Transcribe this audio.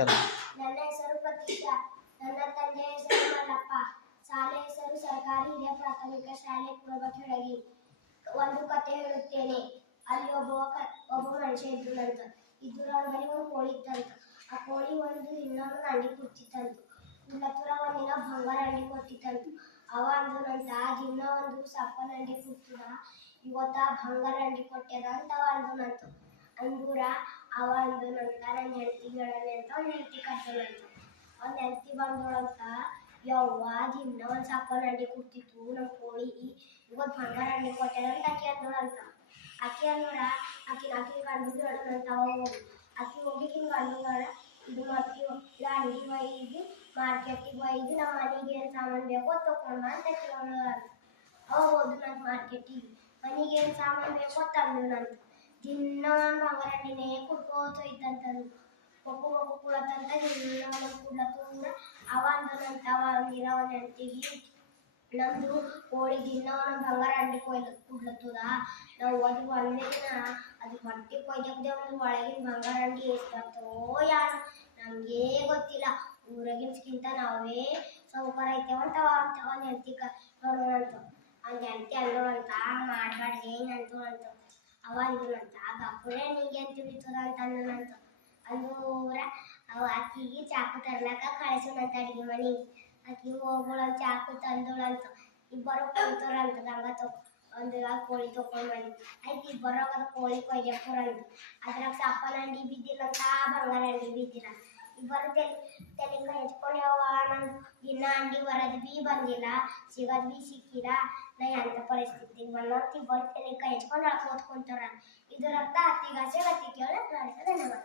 ಚಂದ. ನನ್ನ ಹೆಸರು ಪ್ರತೀಕ್ಷಾ. ನನ್ನ ತಂದೆಯ ಹೆಸರು ಮಲ್ಲಪ್ಪ. ಶಾಲೆ ಹೆಸರು ಸರ್ಕಾರಿ ಹಿರಿಯ ಪ್ರಾಥಮಿಕ ಶಾಲೆ ಕುರುಬಕೆಳಗಿ. ಒಂದು ಕತೆ ಹೇಳುತ್ತೇನೆ. ಅಲ್ಲಿ ಒಬ್ಬ ಮನುಷ್ಯ ಇದ್ದನಂತ. ಅವನ ಬಳಿ ಒಂದು ಕೋಳಿ ಇತ್ತಂತ. ಆ ಕೋಳಿ ಒಂದು ಇನ್ನೊಂದು ಅಂಡಿ ಕೊಡ್ತಿತ್ತಂತು. ಕುಲ್ಲಪುರ ಒಂದಿನ ಬಂಗಾರ ಅಂಡಿ ಕೊಟ್ಟಿತ್ತಂತು. ಅವ ಅಂದನಂತ, ದಿನ ಒಂದು ಸಪ್ಪನ ಅಂಡಿ ಕೊಡ್ತದ, ಇವತ್ತ ಬಂಗಾರ ಅಂಡಿ ಕೊಟ್ಟ್ಯದ ಅಂತ ಅವ ಅಂದನಂತ. ಅಂದೂರ ಅವ ಅಂದನಂತ, ನನ್ನ ಹೆಂಡತಿ ಹೇಳನೆ ಅಂತ ಅವ್ನ ಹೆಂಡತಿ ಕರ್ದನಂತ. ಅವ್ನ ಹೆಂಡತಿ ಬಂದೋಳಂತ, ಯವ್ವ ದಿನ ಒಂದು ಸಪ್ಪನ ಅಂಡಿ ಕೊಡ್ತಿತ್ತು ನಮ್ಮ ಕೋಳಿ, ಇವತ್ತು ಬಂಗಾರ ಅಂಡಿ ಕೊಟ್ಟ್ಯದ ಅಂತ ಆಕಿ ಅಂದೋಳಂತ. ಆಕಿ ಅಂದೋಳ ಆಕಿ ಗಂಡು ಹೇಳೋಣಂತ. ಅವ ಹೋಗಿ ಆಕಿ ಹೋಗಿ ಹಿಂಗೆ ಅಂದೋಳ, ಇದು ಅಂಡಿ ಒಯ್ದು ಮಾರ್ಕೆಟಿಗೆ ಒಯ್ದು ನಮ್ಮ ಮನೆಗೆ ಏನು ಸಾಮಾನು ಬೇಕೋ ತಗೊಂಡ ಅಂತ ಕೇಳೋಳಂತ. ಅವ ಹೋದನಂತ ಮಾರ್ಕೆಟಿಗೆ. ಮನೆಗೆ ಏನು ಸಾಮಾನು ಬೇಕೋ ತಂದನಂತ. ದಿನ ಒಂದು ಬಂಗಾರ ಅಂಡಿನೇ ಕುಡ್ಕೋತ ಇದ್ದಂತದು. ಒಬ್ಬ ಕುಳತಂತ ದಿನ ಒಂದು ಕುಡ್ಲತ್ತಂದ. ಅವ ಅಂದನಂತ ಅವನ ಹೆಂಡತಿಗೆ, ನಮ್ದು ಕೋಳಿ ದಿನ ಒಂದು ಬಂಗಾರ ಅಂಡಿ ಕುಡ್ಲತ್ತದ, ನಾವು ಅದು ಒಂದೇ ದಿನ ಅದು ಹೊಟ್ಟೆ ಕೊಯ್ದಕ್ದೆ ಒಂದು ಒಳಗಿನ ಬಂಗಾರ ಅಂಡಿ ಎಷ್ಟು ಬರ್ತವೋ ಯಾರು ನಮಗೇ ಗೊತ್ತಿಲ್ಲ, ಊರಾಗಿನ್ಸ್ಕಿಂತ ನಾವೇ ಸೌಕಾರ ಐತೇವಂತ ಅವನ ಹೆಂಡತಿ ನೋಡೋಣಂತ. ಅವ್ನ ಹೆಂಡತಿ ಅಂದೋಳಂತ, ಮಾಡಬಾರ್ದು ಹೆಂಗೆ ಅಂತೋಳಂತ. ಅವ ಅಂದನಂತ, ಗಪ್ಪುರೆ ನಿಂಗೆ ಏನು ತಿಳಿತದ ಅಂತ ಅಂದನಂತ. ಅಂದೂರ ಅವ ಆಕಿಗೆ ಚಾಕು ತರ್ಲಕ್ಕ ಕಳಿಸೋಣಂತ ಅಡಿಗೆ ಮನೆಗೆ. ಆಕಿ ಹೋಗೋಳಂತ, ಚಾಕು ತಂದೋಳಂತ. ಇಬ್ಬರು ಕೊಯ್ತಾರಂತ ಗಂಗ ಒಂದು ಕೋಳಿ ತೊಗೊಂಡು ಬಂದು. ಆಯ್ತು ಇಬ್ಬರು ಅದು ಕೋಳಿ ಕೊಯ್ದಪ್ಪರಂತ. ಅದ್ರಾಗ ಸಪ್ಪನ ಅಂಡಿ ಬಿದ್ದಿಲ್ಲಂತ, ಬಂಗಾರ ಅಂಡಿ ಬಿದ್ದಿಲ್ಲ. ಇಬ್ಬರು ತಲೆ ಕೈ ಹೆಚ್ಕೊಂಡು, ಯಾವ ನಾನು ದಿನ ಅಂಡಿ ಬರೋದು ಬಿ ಬಂದಿಲ್ಲ, ಸಿಗೋದು ಬಿ ಸಿಕ್ಕಿಲ್ಲ, ನಾ ಎಂಥ ಪರಿಸ್ಥಿತಿಗೆ ಬಂದಂತ ಇಬ್ಬರು ತಲೆ ಕೈ ಹೆಚ್ಕೊಂಡು ಅಳ್ಕೋತ್ಕೊಂತಾರ. ಇದರ ಅರ್ಥ ಹತ್ತಿಗಾಸೆ ಗತಿ ಕೇಳ ಧನ್ಯವಾದ.